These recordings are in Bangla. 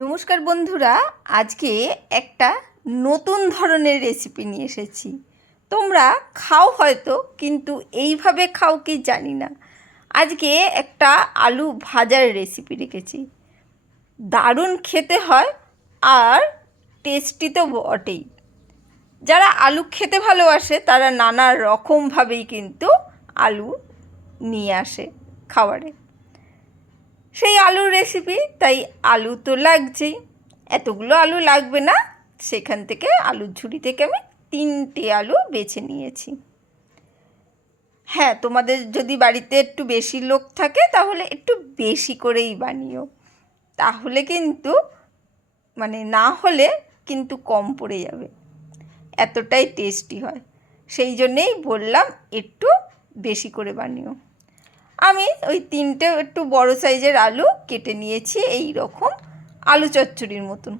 নমস্কার বন্ধুরা, আজকে একটা নতুন ধরনের রেসিপি নিয়ে এসেছি। তোমরা খাও হয়তো, কিন্তু এইভাবে খাও কি জানি না। আজকে একটা আলু ভাজার রেসিপি রেখেছি। দারুণ খেতে হয় আর টেস্টি তো বটেই। যারা আলু খেতে ভালোবাসে তারা নানা রকমভাবেই কিন্তু আলু নিয়ে আসে খাবারে। সেই আলুর রেসিপি, তাই আলু তো লাগছেই। এতগুলো আলু লাগবে না, সেখান থেকে আলুর ঝুড়ি থেকে আমি 3টে আলু বেছে নিয়েছি। হ্যাঁ, তোমাদের যদি বাড়িতে একটু বেশি লোক থাকে তাহলে একটু বেশি করেই বানিও, তাহলে কিন্তু না হলে কিন্তু কম পড়ে যাবে, এতটাই টেস্টি হয়। সেই জন্যেই বললাম একটু বেশি করে বানিও। আমি ওই 3টে একটু বড় সাইজের আলু কেটে নিয়েছি, এই রকম আলু চচ্চড়ির মতন।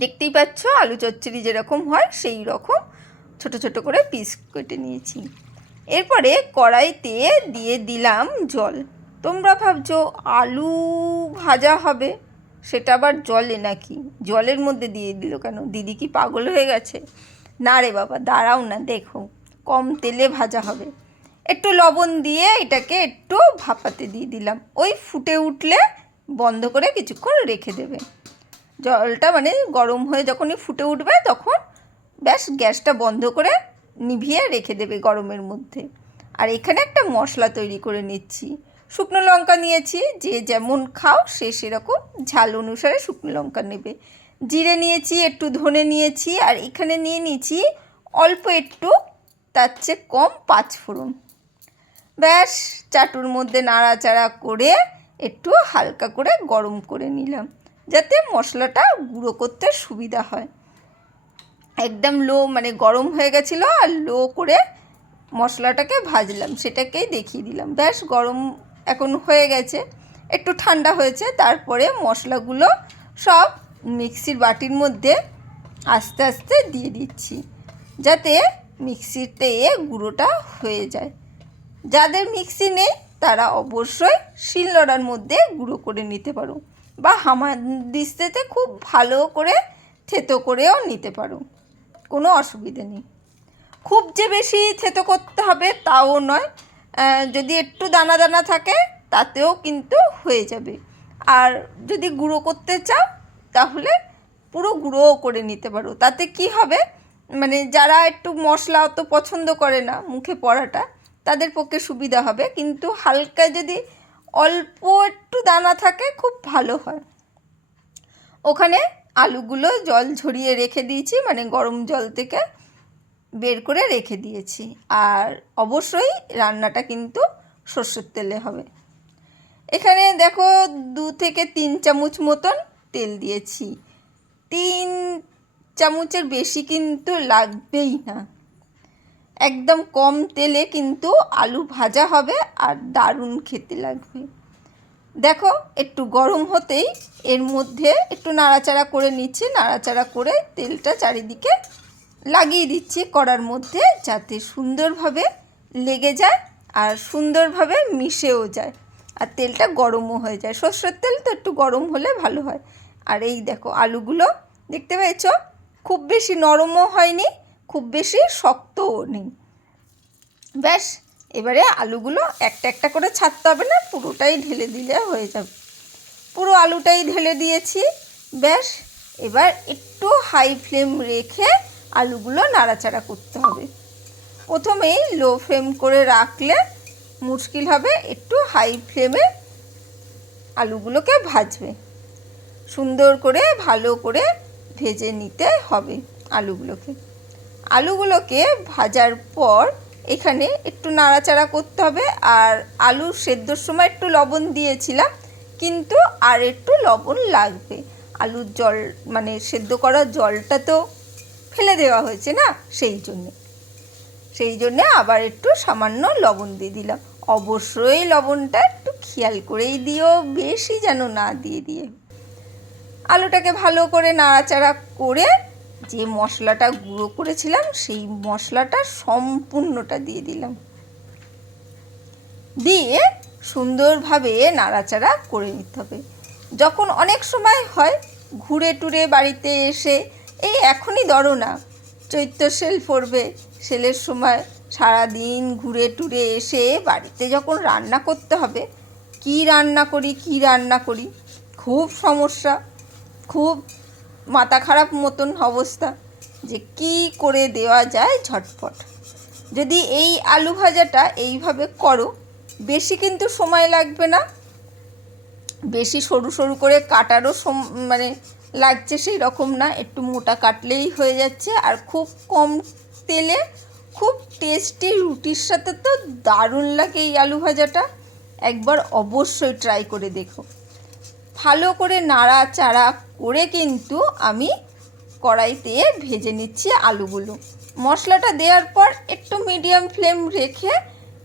দেখতেই পাচ্ছ আলু চচ্চড়ি যেরকম হয় সেই রকম ছোট ছোট করে পিস কেটে নিয়েছি। এরপরে কড়াইতে দিয়ে দিলাম জল। তোমরা ভাবছো আলু ভাজা হবে, সেটা আবার জলে নাকি? জলের মধ্যে দিয়ে দিল কেন? দিদি কি পাগল হয়ে গেছে? না রে বাবা, দাঁড়াও না, দেখো কম তেলে ভাজা হবে। একটু লবণ দিয়ে এটাকে একটু ভাপাতে দিয়ে দিলাম। ওই ফুটে উঠলে বন্ধ করে কিছুক্ষণ রেখে দেবে। জলটা গরম হয়ে যখনই ফুটে উঠবে তখন ব্যাস গ্যাসটা বন্ধ করে নিভিয়ে রেখে দেবে গরমের মধ্যে। আর এখানে একটা মশলা তৈরি করে নিচ্ছি। শুকনো লঙ্কা নিয়েছি, যে যেমন খাও সে সেরকম ঝাল অনুসারে শুকনো লঙ্কা নেবে। জিরে নিয়েছি, একটু ধনে নিয়েছি, আর এখানে নিয়ে নিয়েছি অল্প একটু, তার চেয়ে কম, 5 ফোড়ন। ব্যাস চাটুর মধ্যে নাড়াচাড়া করে একটু হালকা করে গরম করে নিলাম, যাতে মশলাটা গুঁড়ো করতে সুবিধা হয়। একদম লো গরম হয়ে গেছিলো, আর লো করে মশলাটাকে ভাজলাম, সেটাকেই দেখিয়ে দিলাম। ব্যাস গরম এখন হয়ে গেছে, একটু ঠান্ডা হয়েছে। তারপরে মশলাগুলো সব মিক্সির বাটির মধ্যে আস্তে আস্তে দিয়ে দিচ্ছি, যাতে মিক্সিতে গুঁড়োটা হয়ে যায়। যাদের মিক্সি নেই তারা অবশ্যই শিলনোড়ার মধ্যে গুঁড়ো করে নিতে পারো, বা হামানদিস্তাতে খুব ভালো করে থেতো করেও নিতে পারো, কোনো অসুবিধে নেই। খুব যে বেশি থেতো করতে হবে তাও নয়, যদি একটু দানা দানা থাকে তাতেও কিন্তু হয়ে যাবে। আর যদি গুঁড়ো করতে চাও তাহলে পুরো গুঁড়োও করে নিতে পারো। তাতে কি হবে, যারা একটু মশলা অত পছন্দ করে না মুখে পড়াটা, তাদের পক্ষে সুবিধা হবে। কিন্তু হালকা যদি অল্প একটু দানা থাকে খুব ভালো হয়। ওখানে আলুগুলো জল ঝরিয়ে রেখে দিয়েছি, গরম জল থেকে বের করে রেখে দিয়েছি। আর অবশ্যই রান্নাটা কিন্তু সর্ষের তেলে হবে। এখানে দেখো 2 থেকে 3 চামচ মতন তেল দিয়েছি। 3 চামচের বেশি কিন্তু লাগবেই না। একদম কম তেলে কিন্তু আলু ভাজা হবে আর দারুণ খেতে লাগবে। দেখো একটু গরম হতেই এর মধ্যে একটু নাড়াচাড়া করে নিচ্ছি, নাড়াচাড়া করে তেলটা চারিদিকে লাগিয়ে দিচ্ছি কড়ার মধ্যে, যাতে সুন্দরভাবে লেগে যায় আর সুন্দরভাবে মিশেও যায়, আর তেলটা গরমও হয়ে যায়। সর্ষের তেল তো একটু গরম হলে ভালো হয়। আর এই দেখো আলুগুলো দেখতে পেয়েছো, খুব বেশি নরমও হয়নি, খুব বেশি শক্তও নেই। ব্যাস এবারে আলুগুলো একটা একটা করে ছাড়তে হবে না, পুরোটাই ঢেলে দিলে হয়ে যাবে। পুরো আলুটাই ঢেলে দিয়েছি। ব্যাস এবার একটু হাই ফ্লেম রেখে আলুগুলো নাড়াচাড়া করতে হবে। প্রথমেই লো ফ্লেম করে রাখলে মুশকিল হবে, একটু হাই ফ্লেমে আলুগুলোকে ভাজবে। সুন্দর করে ভালো করে ভেজে নিতে হবে আলুগুলোকে ভাজার পর এখানে একটু নাড়াচাড়া করতে হবে। আর আলু সেদ্ধর সময় একটু লবণ দিয়েছিলাম, কিন্তু আর একটু লবণ লাগবে। আলুর জল সেদ্ধ করা জলটা তো ফেলে দেওয়া হয়েছে না, সেই জন্যে আবার একটু সামান্য লবণ দিয়ে দিলাম। অবশ্যই লবণটা একটু খেয়াল করেই দিও, বেশি যেন না দিয়ে আলুটাকে ভালো করে নাড়াচাড়া করে যে মশলাটা গুঁড়ো করেছিলাম সেই মশলাটা সম্পূর্ণটা দিয়ে দিলাম, দিয়ে সুন্দরভাবে নাড়াচাড়া করে নিতে হবে। যখন অনেক সময় হয় ঘুরে টুরে বাড়িতে এসে, এই এখনই ধরো না চৈত্র সেল পড়বে, সেলের সময় সারাদিন ঘুরে টুরে এসে বাড়িতে যখন রান্না করতে হবে, কি রান্না করি খুব সমস্যা, খুব মাথা খারাপ মতন অবস্থা যে কি করে দেওয়া যায় ঝটপট। যদি এই আলু ভাজাটা এইভাবে করো, বেশি কিন্তু সময় লাগবে না, বেশি সরু সরু করে কাটারও মানে লাগছে সেই রকম না, একটু মোটা কাটলেই হয়ে যাচ্ছে। আর খুব কম তেলে খুব টেস্টি, রুটির সাথে তো দারুণ লাগে এই আলু ভাজাটা। একবার অবশ্যই ট্রাই করে দেখো। ভালো করে নাড়াচাড়া করে কিন্তু আমি কড়াইতে ভেজে নিচ্ছি আলুগুলো। মশলাটা দেওয়ার পর একটু মিডিয়াম ফ্লেম রেখে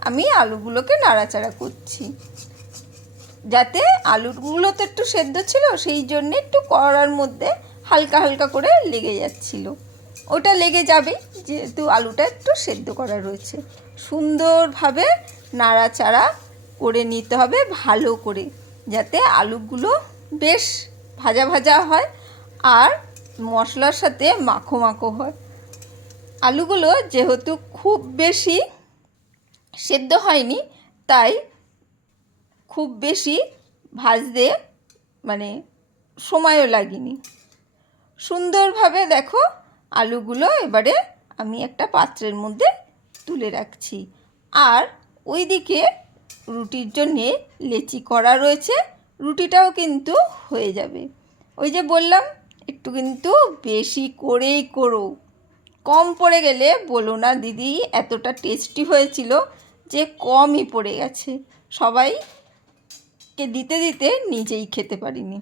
আমি আলুগুলোকে নাড়াচাড়া করছি, যাতে আলুগুলো তো একটু সেদ্ধ ছিল, সেই জন্যে একটু কড়ার মধ্যে হালকা হালকা করে লেগে যাচ্ছিল। ওটা লেগে যাবে যেহেতু আলুটা একটু সেদ্ধ করা রয়েছে। সুন্দরভাবে নাড়াচাড়া করে নিতে হবে ভালো করে, যাতে আলুগুলো বেশ ভাজা ভাজা হয় আর মশলার সাথে মাখো মাখো হয়। আলুগুলো যেহেতু খুব বেশি সেদ্ধ হয়নি, তাই খুব বেশি ভাজতে মানে সময়ও লাগেনি। সুন্দরভাবে দেখো আলুগুলো এবারে আমি একটা পাত্রের মধ্যে তুলে রাখছি। আর ওইদিকে রুটির জন্যে লেচি করা রয়েছে, রুটিটাও কিন্তু হয়ে যাবে। ওই যে বললাম একটু কিন্তু বেশি করেই করো, কম পড়ে গেলে বলো না দিদি এতটা টেস্টি হয়েছিল যে কমই পড়ে গেছে, সবাইকে দিতে দিতে নিজেই খেতে পারিনি।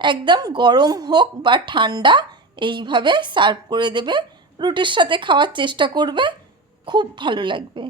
একদম গরম হোক বা ঠান্ডা এইভাবে সার্ভ করে দেবে, রুটির সাথে খাওয়ার চেষ্টা করবে, খুব ভালো লাগবে।